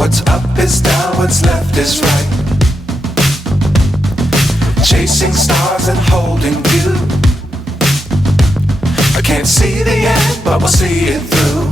What's up is down, what's left is right. Chasing stars and holding you. I can't see the end, but we'll see it through.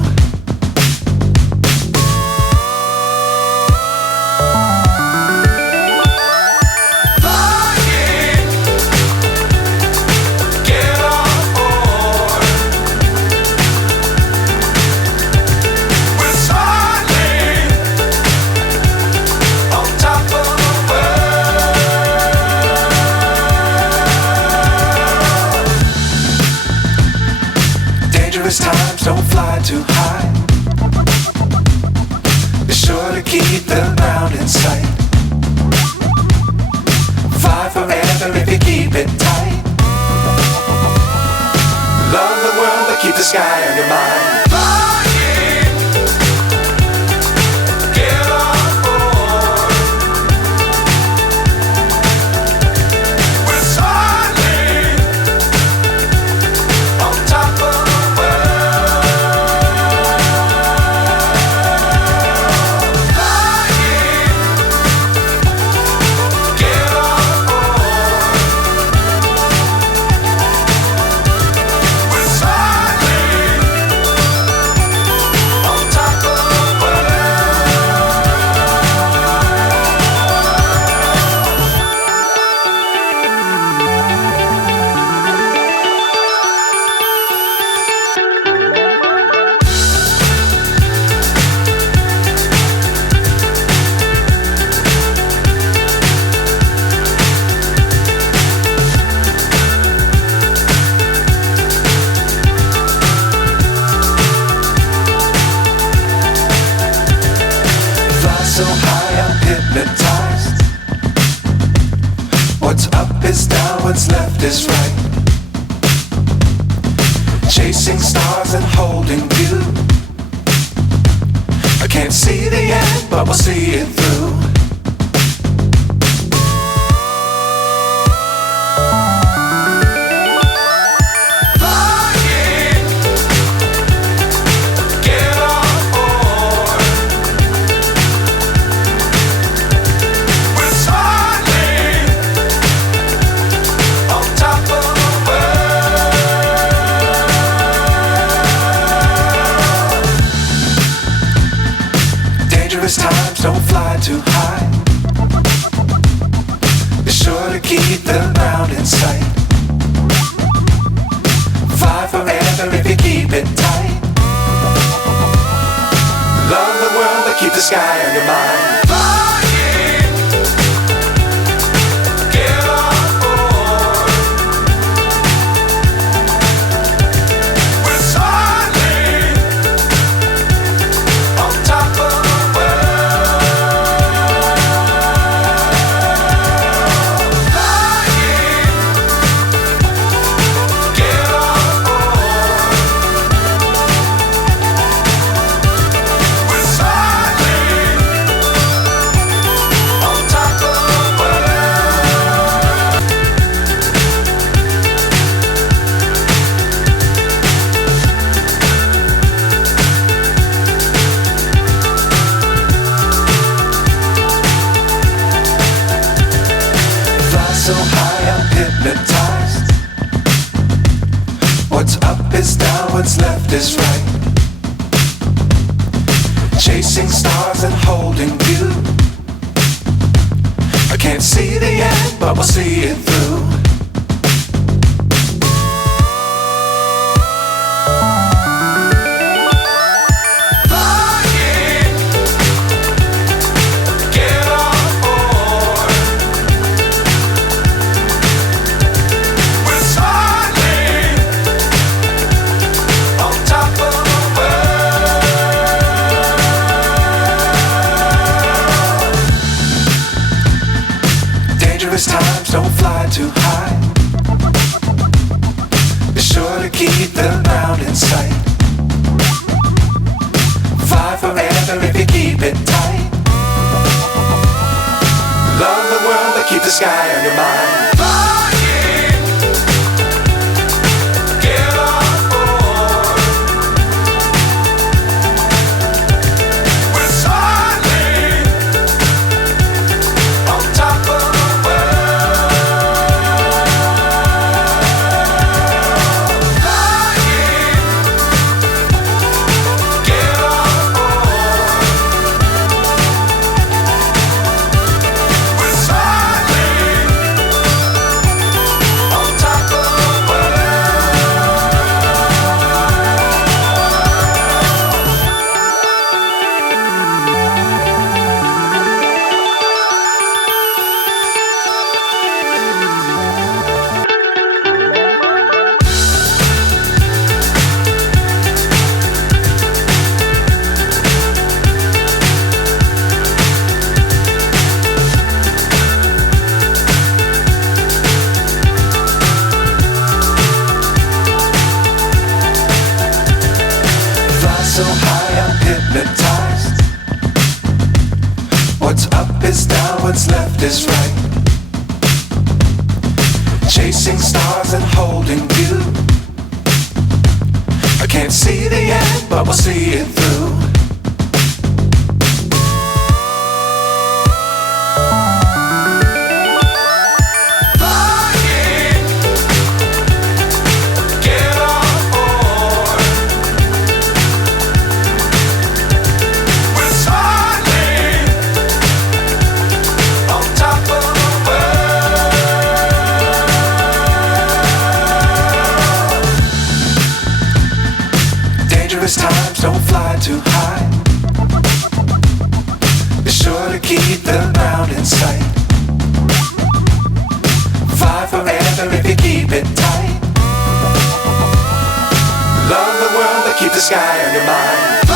Times don't fly too high. Be sure to keep the ground in sight. Fly forever if you keep it tight. Love the world but keep the sky on your mind. So high I'm hypnotized. What's up is down, what's left is right. Chasing stars and holding you. I can't see the end, but we'll see it through. Times don't fly too high. Be sure to keep the ground in sight. Fly forever if you keep it tight. Love the world but keep the sky on your mind. So high I'm hypnotized. What's up is down, what's left is right. Chasing stars and holding you. I can't see the end, but we'll see it through. Times don't fly too high. Be sure to keep the ground in sight. Fly forever if you keep it tight. Love the world but keep the sky on your mind. We're soaring hypnotized. What's up is down, what's left is right. Chasing stars and holding you. I can't see the end, but we'll see it through. Times don't fly too high. Be sure to keep the ground in sight. Fly forever if you keep it tight. Love the world but keep the sky on your mind.